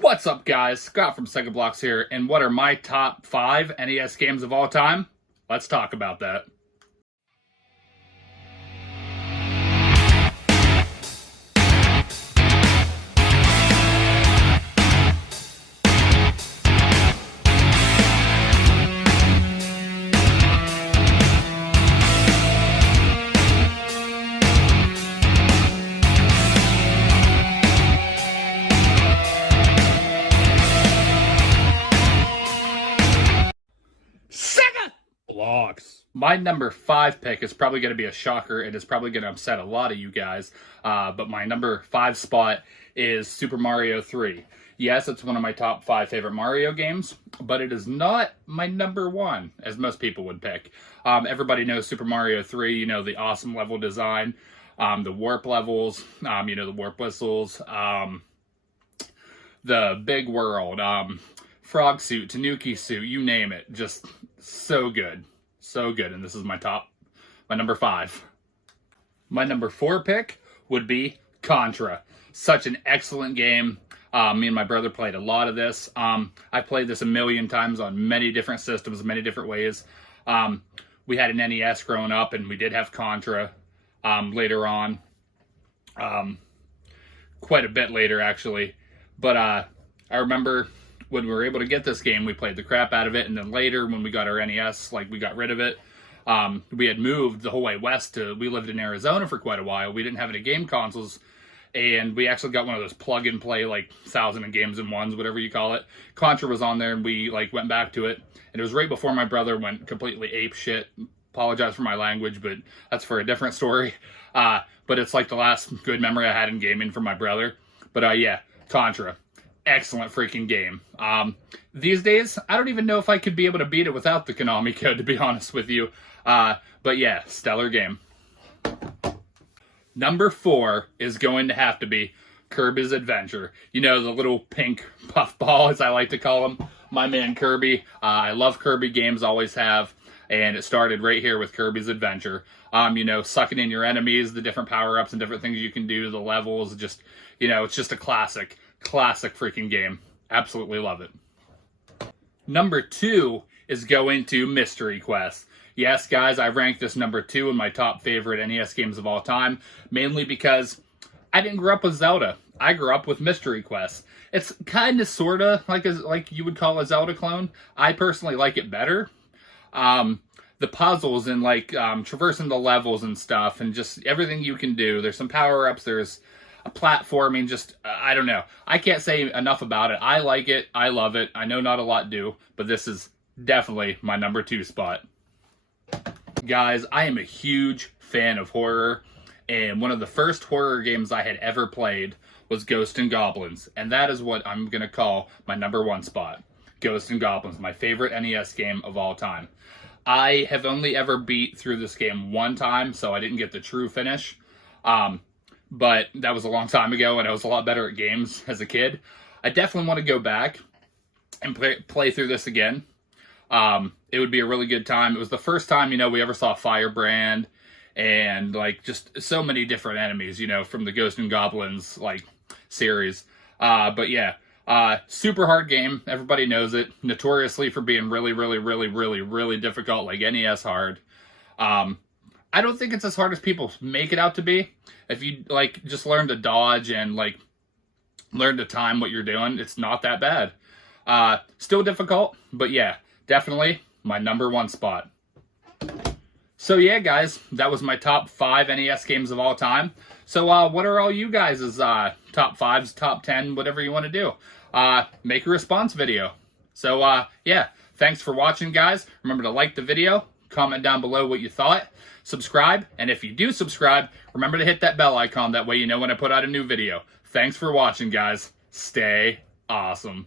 What's up, guys? Scott from Second Blocks here, and what are my top 5 NES games of all time? Let's talk about that. Second Blocks. My number 5 pick is probably going to be a shocker. It is probably going to upset a lot of you guys, but my number 5 spot is Super Mario 3. Yes, it's one of my top 5 favorite Mario games, but it is not my number 1, as most people would pick. Everybody knows Super Mario 3, you know, the awesome level design, the warp levels, the warp whistles, the big world, frog suit, Tanuki suit, you name it. Just so good. So good. And this is my number 5. My number 4 pick would be Contra. Such an excellent game. Me and my brother played a lot of this. I played this a million times on many different systems, many different ways. We had an NES growing up, and we did have Contra later on. Quite a bit later, actually. But I remember when we were able to get this game, we played the crap out of it. And then later, when we got our NES, we got rid of it. We had moved the whole way west we lived in Arizona for quite a while. We didn't have any game consoles. And we actually got one of those plug-and-play, 1,000 games in ones, whatever you call it. Contra was on there, and we, went back to it. And it was right before my brother went completely ape shit. Apologize for my language, but that's for a different story. But it's the last good memory I had in gaming from my brother. But yeah, Contra. Excellent freaking game. These days, I don't even know if I could be able to beat it without the Konami code, to be honest with you. But yeah, stellar game. Number 4 is going to have to be Kirby's Adventure. You know, the little pink puffball, as I like to call him. My man Kirby. I love Kirby games, always have. And it started right here with Kirby's Adventure. Sucking in your enemies, the different power-ups and different things you can do, the levels, just, it's just a classic freaking game. Absolutely love it. Number 2 is going to Mystery Quest. Yes, guys, I ranked this number 2 in my top favorite NES games of all time, mainly because I didn't grow up with Zelda. I grew up with Mystery Quest. It's kind of, sort of, like you would call a Zelda clone. I personally like it better. The puzzles and, traversing the levels and stuff, and just everything you can do. There's some power-ups, there's a platforming, just, I don't know. I can't say enough about it. I like it. I love it. I know not a lot do, but this is definitely my number 2 spot. Guys, I am a huge fan of horror, and one of the first horror games I had ever played was Ghosts and Goblins, and that is what I'm going to call my number 1 spot. Ghosts and Goblins, my favorite NES game of all time. I have only ever beat through this game one time, so I didn't get the true finish. But that was a long time ago, and I was a lot better at games as a kid. I definitely want to go back and play through this again. It would be a really good time. It was the first time, we ever saw Firebrand and, just so many different enemies, from the Ghosts and Goblins, series. But yeah, super hard game. Everybody knows it. Notoriously for being really, really, really, really, really difficult, NES hard. I don't think it's as hard as people make it out to be. If you, just learn to dodge and, learn to time what you're doing, it's not that bad. Still difficult, but yeah, definitely my number 1 spot. So yeah, guys, that was my top 5 NES games of all time. So what are all you guys' top 5s, top 10, whatever you want to do? Make a response video. So yeah, thanks for watching, guys. Remember to like the video, comment down below what you thought, subscribe, and if you do subscribe, remember to hit that bell icon. That way you know when I put out a new video. Thanks for watching, guys. Stay awesome.